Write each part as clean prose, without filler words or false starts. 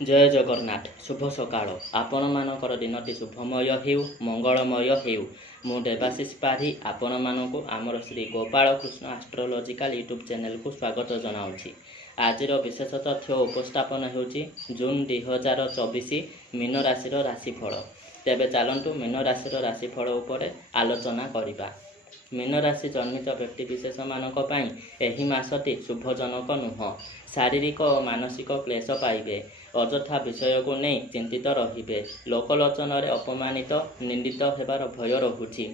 जय जगन्नाथ शुभ सकाळ आपण मानकर दिनटी शुभमय हेउ मंगलमय हेउ मु देवाशीष पाढ़ी आपण मानक आमर Shri Gopal Krishna astrological YouTube channel को स्वागत जनाऊँगी। आज विशेष तथ्य उपस्थापन होउची जून 2024 मीन राशि राशिफल। तेबे चलतु मीन राशि राशिफल उपर आलोचना करिबा। मीन राशि जन्मित व्यक्ति विशेष मानक पई एही मासटी शुभजनक नुह। शारीरिक और मानसिक क्लेश पाइबे। अजथा विषय को नहीं चिंतित रहिबे। लोकलोचन अपमानित निंदित हेबार भय रहुछि।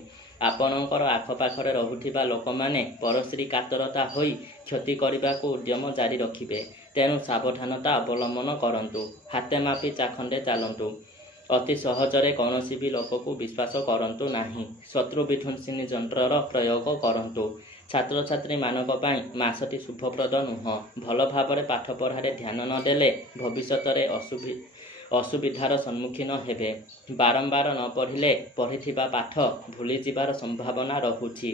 आपणकर आखपाखरे रहुथिबा लोक माने परश्री कातरता होई क्षति करबाकू उद्यम जारी रखिबे। तेणु सावधानता अवलंबन करंतु। हाथे मापी चाखंडे चलंतु। अति सहजरे कौनसी भी लोक को विश्वास करंतु नाही। शत्रु विध्वंसिनी यंत्रर प्रयोग करंतु। छात्र छात्री मानक पई मासटी शुभप्रद नुह। भल भावरे पाठ पढ़ारे ध्यान न देले भविष्यत रे असुविधार सम्मुखीन हेबे। बारंबार न पढ़िले पढ़िथिबा पाठ भूली जिबार संभावना रहुछि।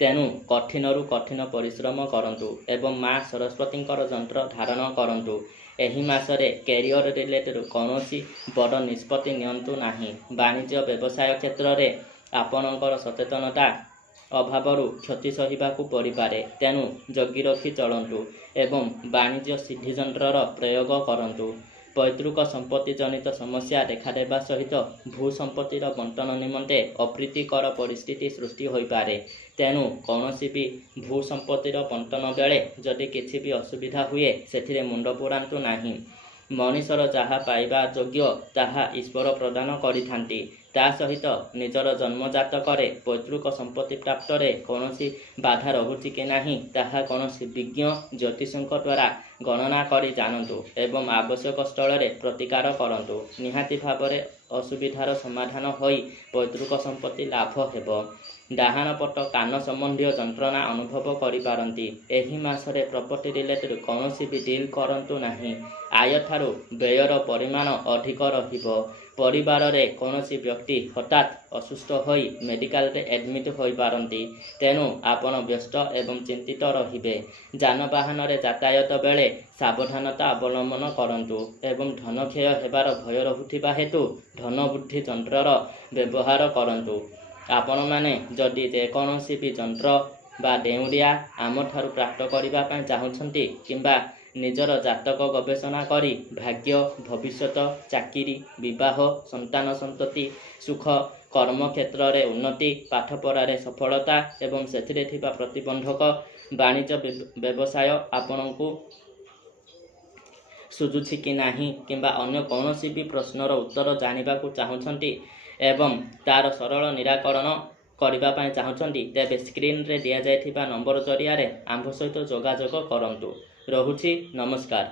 तेणु कठिनरु कठिन परिश्रम करंतु एवं माँ सरस्वतींकर यंत्र धारण करंतु। एही मासरे कैरियर रिलेटेड कौनसी बड़ निष्पत्ति नियंतु नाही। वाणिज्य व्यवसाय क्षेत्र रे आपणकर सचेतनता अभावरु क्षति सहिबाकू पड़िपारे। तेणु जगी रखी चलंतु एवं वाणिज्य सिद्धियंत्रर प्रयोग करंतु। पैतृक संपत्ति जनित समस्या देखादेवा सहित भू संपत्तिर बंटन निमंते अप्रीतिकर परिस्थिति सृष्टि होइपारे। तेणु कौनसी भी भू संपत्तिर बंटन बेले जदि किछि भी असुविधा हुए सेथिरे मुंड पुरांतु नाही। मनीषर जहा पाइबा योग्य ताहा ईश्वर प्रदान करिथांती। ता सहित निजर जन्मजातकरे पैतृक संपत्ति प्राप्तरे कौनसी बाधा रहुछि कि नाही ताहा कौनसी विज्ञ ज्योतिषଙ୍କ द्वारा गणना करी जानतु एवं आवश्यक स्थल रे प्रतिकार करंतु। निहाती भावरे असुविधार समाधान होई पैतृक संपत्ति लाभ हेबो। डाहाण पट कान संबंधी जंत्रणा अनुभव करिपारंती। एही मासरे प्रॉपर्टी रिलेटेड कौनसी भी डील करंतु नाही। आय ठारू व्ययर परिमाण अधिक रहिबो। परिवार रे कौनसी व्यक्ति हठात असुस्थ होई मेडिकल रे एडमिट होई पारंती। तेणु आपण व्यस्त एवं चिंतित रहिबे। जानवाहन रे यातायात बेले सावधानता अवलंबन करंतु एवं धन क्षय हेबार भय रहुथिबा हेतु धन बुद्धि यंत्रर व्यवहार करंतु। आपण माने जदि जेकोसी भी यंत्र बा डेउरिया आम ठारू प्राप्त करबा पई चाहुछंती किंबा निजर जातक गवेषणा करी भाग्य भविष्यत चाकिरी विवाह संतान संतति सुख कर्म क्षेत्र रे उन्नति पाठ पढ़ारे सफलता एवं सेथिरे थिबा प्रतिबंधक वाणिज्य व्यवसाय आपणकू सुजुछि कि नाही किंबा अन्य कौनसी भी प्रश्नर उत्तर जानिबाकू चाहुछंती एवं तार सरल निराकरण करबा पई चाहुछंती तेबे स्क्रीन रे दिया जायथिबा नंबर जरिया रे आंभ सहित जोगाजोग करंतु। रहुछि नमस्कार।